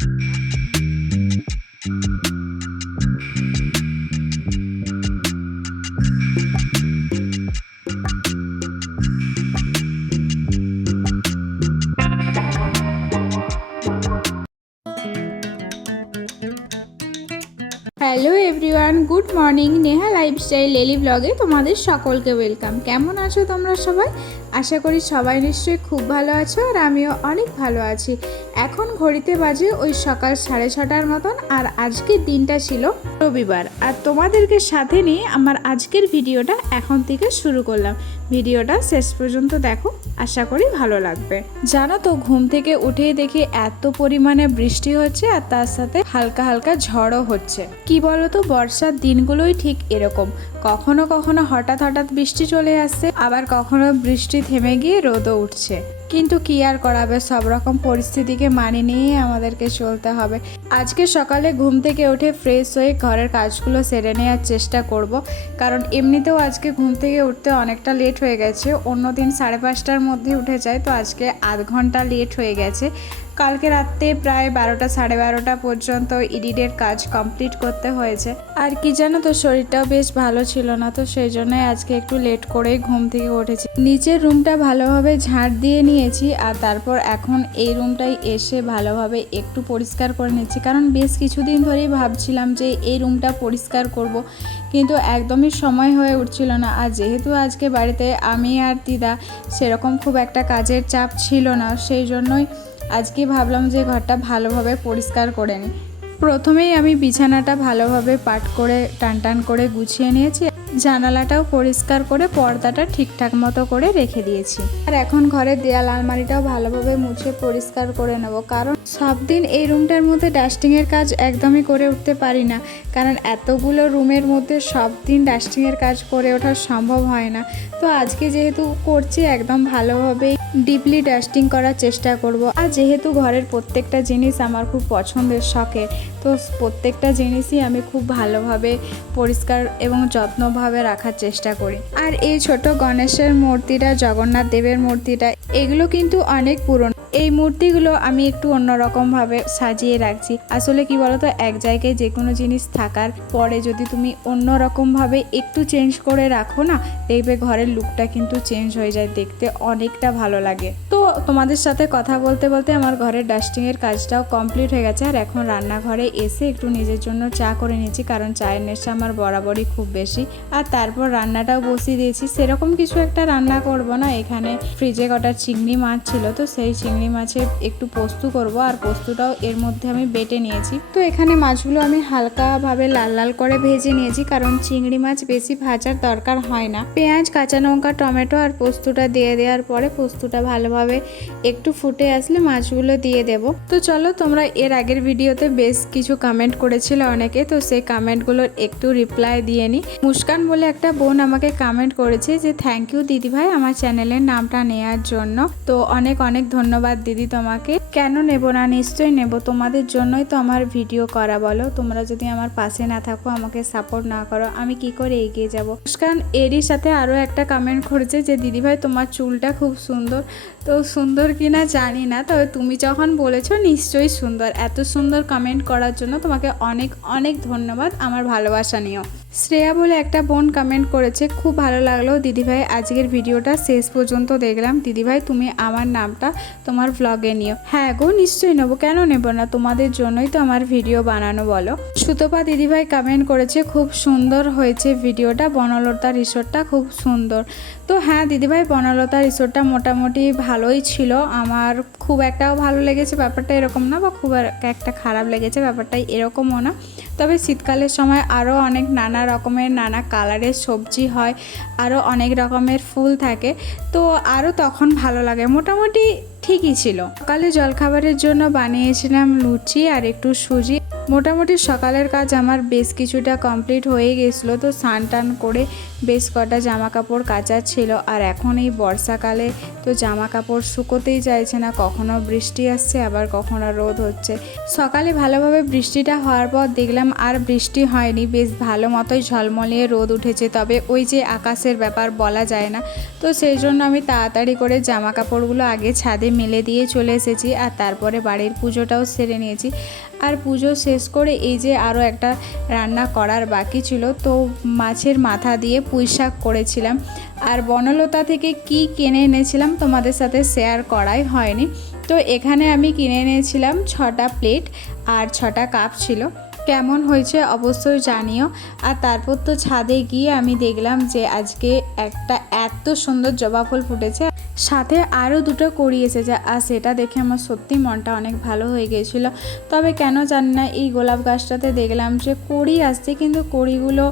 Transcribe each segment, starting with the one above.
Hello everyone, good morning. Neha lifestyle daily ব্লগে তোমাদের সকলকে ওয়েলকাম। কেমন আছো তোমরা সবাই? আশা করি সবাই নিশ্চয়ই খুব ভালো আছো, আর আমিও অনেক ভালো আছি। এখন ঘড়িতে বাজে ওই সকাল 6:30টার মতন, আর আজকের দিনটা ছিল রবিবার। আর তোমাদেরকে সাথে নিয়ে আমার আজকের ভিডিওটা এখন থেকে শুরু করলাম। ভিডিওটা শেষ পর্যন্ত দেখো, আশা করি ভালো লাগবে। জানো তো, ঘুম থেকে উঠেই দেখি এত পরিমাণে বৃষ্টি হচ্ছে, আর তার সাথে হালকা হালকা ঝড়ও হচ্ছে। কি বলো তো, বর্ষার দিনগুলোই ঠিক এরকম, কখনো কখনো হঠাৎ হঠাৎ বৃষ্টি চলে আসছে, আবার কখনো বৃষ্টি থেমে গিয়ে রোদও উঠছে। কিন্তু কি আর করাবে, সব রকম পরিস্থিতিকে মানিয়ে নিয়ে আমাদেরকে চলতে হবে। আজকে সকালে ঘুম থেকে উঠে ফ্রেশ হয়ে ঘরের কাজগুলো সেরে নেওয়ার চেষ্টা করব, কারণ এমনিতেও আজকে ঘুম থেকে উঠতে অনেকটা লেট হয়ে গেছে। অন্য দিন 5:30টার মধ্যে উঠে যায়, তো আজকে আধ ঘন্টা লেট হয়ে গেছে। কালকে রাতে প্রায় 12টা 12:30 পর্যন্ত এডিটের কাজ কমপ্লিট করতে হয়েছে। আর কি জানো তো, শরীরটাও বেশ ভালো ছিল না, তো সেই জন্যই আজকে একটু লেট করেই ঘুম থেকে উঠেছি। নিচের রুমটা ভালোভাবে ঝাড় দিয়ে নিয়েছি, আর তারপর এখন এই রুমটাই এসে ভালোভাবে একটু পরিষ্কার করে নিচ্ছি, কারণ বেশ কিছুদিন ধরেই ভাবছিলাম যে এই রুমটা পরিষ্কার করব, কিন্তু একদমই সময় হয়ে উঠছিল না। আর যেহেতু আজকে বাড়িতে আমি আর দিদা, সেরকম খুব একটা কাজের চাপ ছিল না, সেই জন্যই আজকে ভাবলাম যে ঘরটা ভালোভাবে পরিষ্কার করে নিই। প্রথমেই আমি বিছানাটা ভালোভাবে পাট করে টান করে গুছিয়ে নিয়েছি, জানালাটাও পরিষ্কার করে পর্দাটা ঠিকঠাক মতো করে রেখে দিয়েছি। আর এখন ঘরের দেয়াল আলমারিটাও ভালোভাবে মুছে পরিষ্কার করে নেব, কারণ সব দিন এই রুমটার মধ্যে ডাস্টিংয়ের কাজ একদমই করে উঠতে পারি না, কারণ এতগুলো রুমের মধ্যে সব দিন ডাস্টিংয়ের কাজ করে ওঠা সম্ভব হয় না। তো আজকে যেহেতু করছি, একদম ভালোভাবেই ডিপলি ডাস্টিং করার চেষ্টা করব। আর যেহেতু ঘরের প্রত্যেকটা জিনিস আমার খুব পছন্দের, শখের, তো প্রত্যেকটা জিনিসই আমি খুব ভালোভাবে পরিষ্কার এবং যত্নভাবে রাখার চেষ্টা করি। আর এই ছোট গণেশের মূর্তিটা, জগন্নাথ দেবের মূর্তিটা, এগুলো কিন্তু অনেক পুরনো। এই মূর্তিগুলো আমি একটু অন্যরকমভাবে সাজিয়ে রাখছি। আসলে কি বলতো, এক জায়গায় যে কোনো জিনিস থাকার পরে যদি তুমি অন্যরকমভাবে একটু চেঞ্জ করে রাখো না, দেখবে ঘরের লুকটা কিন্তু চেঞ্জ হয়ে যায়, দেখতে অনেকটা ভালো লাগে। তো তোমাদের সাথে কথা বলতে বলতে আমার ঘরের ডাস্টিংয়ের কাজটাও কমপ্লিট হয়ে গেছে। আর এখন রান্নাঘরে এসে একটু নিজের জন্য চা করে নিয়েছি, কারণ চায়ের নেশা আমার বরাবরই খুব বেশি। আর তারপর রান্নাটাও বসিয়ে দিয়েছি। সেরকম কিছু একটা রান্না করব না, এখানে ফ্রিজে কটা চিংড়ি মাছ ছিল, তো সেই চিংড়ি মাছের একটু পোস্ত করব, আর পোস্তটাও এর মধ্যে আমি বেটে নিয়েছি। তো এখানে মাছগুলো আমি হালকাভাবে লাল লাল করে ভেজে নিয়েছি, কারণ চিংড়ি মাছ বেশি ভাজার দরকার হয় না। পেঁয়াজ, কাঁচা লঙ্কা, টমেটো আর পোস্তটা দিয়ে দেওয়ার পরে পোস্তটা ভালোভাবে একটু ফুটে আসলে মাছগুলো দিয়ে দেব। তো চলো, তোমরা এর আগের ভিডিওতে বেশ কিছু কমেন্ট করেছিল অনেকে, তো সেই কমেন্টগুলোর একটু রিপ্লাই দিয়ে নিই। মুস্কান বলে একটা বোন আমাকে কমেন্ট করেছে যে থ্যাংক ইউ দিদিভাই আমার চ্যানেলের নামটা নেওয়ার জন্য। তো অনেক অনেক ধন্যবাদ দিদি তোমাকে। কেন নেব না, নিশ্চয়ই নেব, তোমাদের জন্যই তো আমার ভিডিও করা। বলো, তোমরা যদি আমার পাশে না থাকো, আমাকে সাপোর্ট না করো, আমি কি করে এগিয়ে যাব। মুস্কান এরই সাথে আরও একটা কমেন্ট করেছে যে দিদিভাই তোমার চুলটা খুব সুন্দর। তো সুন্দর কিনা জানি না, তবে তুমি যখন বলেছো নিশ্চয়ই সুন্দর। এত সুন্দর কমেন্ট করার জন্য তোমাকে অনেক অনেক ধন্যবাদ, আমার ভালোবাসা নিও। শ্রেয়া বলে একটা বোন কমেন্ট করেছে, খুব ভালো লাগলো দিদিভাই, আজকের ভিডিওটা শেষ পর্যন্ত দেখলাম। দিদিভাই তুমি আমার নামটা তোমার ভ্লগে নিও। হ্যাঁ গো, নিশ্চয়ই নেবো, কেন নেব না, তোমাদের জন্যই তো আমার ভিডিও বানানো। বলো। সুতপা দিদিভাই কমেন্ট করেছে, খুব সুন্দর হয়েছে ভিডিওটা, বনলতা রিসোর্টটা খুব সুন্দর। তো হ্যাঁ দিদিভাই, বনলতা রিসোর্টটা মোটামুটি ভালোই ছিল, আমার খুব একটাও ভালো লেগেছে ব্যাপারটা এরকম না, বা খুব একটা খারাপ লেগেছে ব্যাপারটাই এরকমও না। তবে শীতকালের সময় আরও অনেক নানা রকমের নানা কালারের সবজি হয়, আরও অনেক রকমের ফুল থাকে, তো আরও তখন ভালো লাগে। মোটামুটি ঠিকই ছিল। সকালে জলখাবারের জন্য বানিয়েছিলাম লুচি আর একটু সুজি। মোটামুটি সকালের কাজ আমার বেশ কিছুটা কমপ্লিট হয়ে গেছিলো। তো স্নান টান করে বেশ কটা জামা কাপড় কাচার ছিল। আর এখন এই বর্ষাকালে তো জামা কাপড় শুকোতেই চাইছে না, কখনো বৃষ্টি আসছে আবার কখনো রোদ হচ্ছে। সকালে ভালোভাবে বৃষ্টিটা হওয়ার পর দেখলাম আর বৃষ্টি হয়নি, বেশ ভালো মতোই ঝলমলিয়ে রোদ উঠেছে। তবে ওই যে আকাশের ব্যাপার বলা যায় না, তো সেই জন্য আমি তাড়াতাড়ি করে জামা কাপড়গুলো আগে ছাদে মেলে দিয়ে চলে এসেছি। আর তারপরে বাড়ির পুজোটাও সেরে নিয়েছি। আর পুজো শেষ করে এই যে আরও একটা রান্না করার বাকি ছিল, তো মাছের মাথা দিয়ে পুঁই শাক করেছিলাম। আর বনলতা থেকে কি কিনে এনেছিলাম তোমাদের সাথে শেয়ার করাই হয়নি। তো এখানে আমি কিনে এনেছিলাম 6টা প্লেট আর 6টা কাপ ছিল। কেমন হয়েছে অবশ্যই জানিও। আর তারপর তো ছাদে গিয়ে আমি দেখলাম যে আজকে একটা এত সুন্দর জবা ফুল ফুটেছে, সাথে আরও দুটো কড়ি এসেছে। আর সেটা দেখে আমার সত্যি মনটা অনেক ভালো হয়ে গিয়েছিল। তবে কেন জানি না এই গোলাপ গাছটাতে দেখলাম যে কড়ি আসছে কিন্তু কড়িগুলো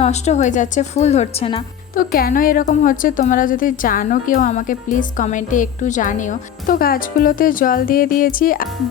নষ্ট হয়ে যাচ্ছে, ফুল ধরছে না। তো কেন এরকম হচ্ছে তোমরা যদি জানো কেউ আমাকে প্লিজ কমেন্টে একটু জানিও। তো গাছগুলোতে জল দিয়ে দিয়েছি।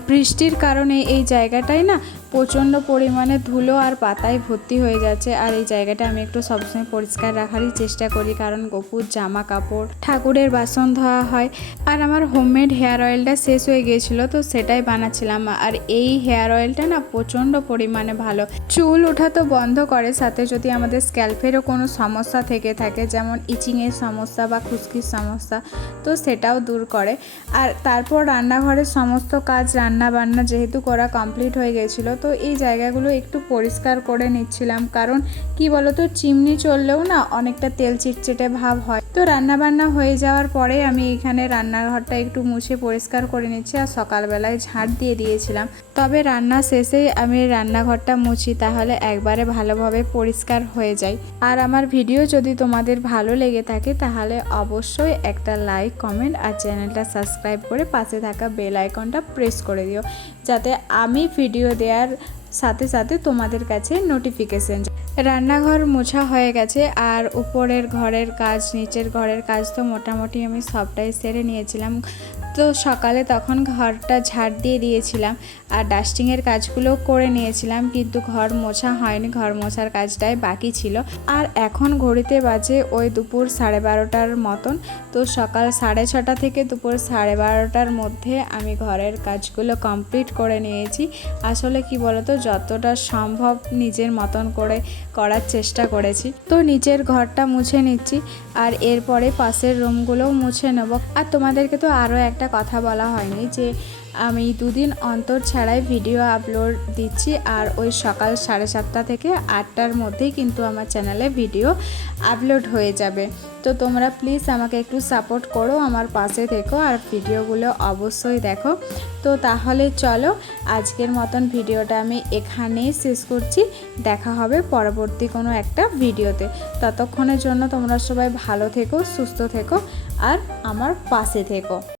বৃষ্টির কারণে এই জায়গাটায় না প্রচণ্ড পরিমাণে ধুলো আর পাতায় ভর্তি হয়ে যাচ্ছে। আর এই জায়গাটা আমি একটু সবসময় পরিষ্কার রাখারই চেষ্টা করি, কারণ গোপুর জামা কাপড়, ঠাকুরের বাসন ধোয়া হয়। আর আমার হোমমেড হেয়ার অয়েলটা শেষ হয়ে গিয়েছিলো, তো সেটাই বানাচ্ছিলাম। আর এই হেয়ার অয়েলটা না প্রচণ্ড পরিমাণে ভালো, চুল ওঠা তো বন্ধ করে, সাথে যদি আমাদের স্ক্যাল্পেরও কোনো সমস্যা থেকে থাকে, যেমন ইচিংয়ের সমস্যা বা খুশকির সমস্যা, তো সেটাও দূর করে। আর তারপর রান্নাঘরের সমস্ত কাজ রান্না বান্না যেহেতু করা কমপ্লিট হয়ে গেছিলো, তো এই জায়গাগুলো একটু পরিষ্কার করে নিচ্ছিলাম। কারণ কি বলতো, চিমনি চললেও না অনেকটা তেল চিটচিটে ভাব হয়। তো রান্না বান্না হয়ে যাওয়ার পরে আমি এখানে রান্নাঘরটা একটু মুছে পরিষ্কার করে নিচ্ছি। আর সকালবেলায় ঝাঁট দিয়ে দিয়েছিলাম। তবে রান্না শেষেই আমি রান্নাঘরটা মুছি, তাহলে একবারে ভালোভাবে পরিষ্কার হয়ে যায়। আর আমার ভিডিও যদি তোমাদের ভালো লেগে থাকে তাহলে অবশ্যই একটা লাইক, কমেন্ট আর চ্যানেলটা সাবস্ক্রাইব করে পাশে থাকা বেল আইকনটা প্রেস করে দিও, যাতে আমি ভিডিও দেওয়ার সাথে সাথে তোমাদের কাছে নোটিফিকেশন। রান্নাঘর মোছা হয়ে গেছে। আর উপরের ঘরের কাজ, নিচের ঘরের কাজ তো মোটামুটি আমি সবটাই সেরে নিয়েছিলাম। তো সকালে তখন ঘরটা ঝাড় দিয়ে দিয়েছিলাম আর ডাস্টিংয়ের কাজগুলোও করে নিয়েছিলাম, কিন্তু ঘর মোছা হয়নি, ঘর মোছার কাজটাই বাকি ছিল। আর এখন ঘড়িতে বাজে ওই দুপুর 12:30টার মতন। তো সকাল 6:30 থেকে দুপুর 12:30টার মধ্যে আমি ঘরের কাজগুলো কমপ্লিট করে নিয়েছি। আসলে কি বলতো, যতটা সম্ভব নিজের মতন করে করার চেষ্টা করেছি। তো নিচের ঘরটা মুছে নিচ্ছি আর এরপরে পাশের রুমগুলোও মুছে নেব। আর তোমাদেরকে তো আরও একটা কথা বলা হয়নি যে আমি 2 দিন অন্তর ছাড়াই ভিডিও আপলোড দিচ্ছি। আর ওই সকাল 7:30 থেকে 8টার মধ্যেই কিন্তু আমার চ্যানেলে ভিডিও আপলোড হয়ে যাবে। তো তোমরা প্লিজ আমাকে একটু সাপোর্ট করো, আমার পাশে থেকো আর ভিডিওগুলো অবশ্যই দেখো। তো তাহলে চলো আজকের মতন ভিডিওটা আমি এখানেই শেষ করছি। দেখা হবে পরবর্তী কোনো একটা ভিডিওতে। ততক্ষণের জন্য তোমরা সবাই ভালো থেকো, সুস্থ থেকো আর আমার পাশে থেকো।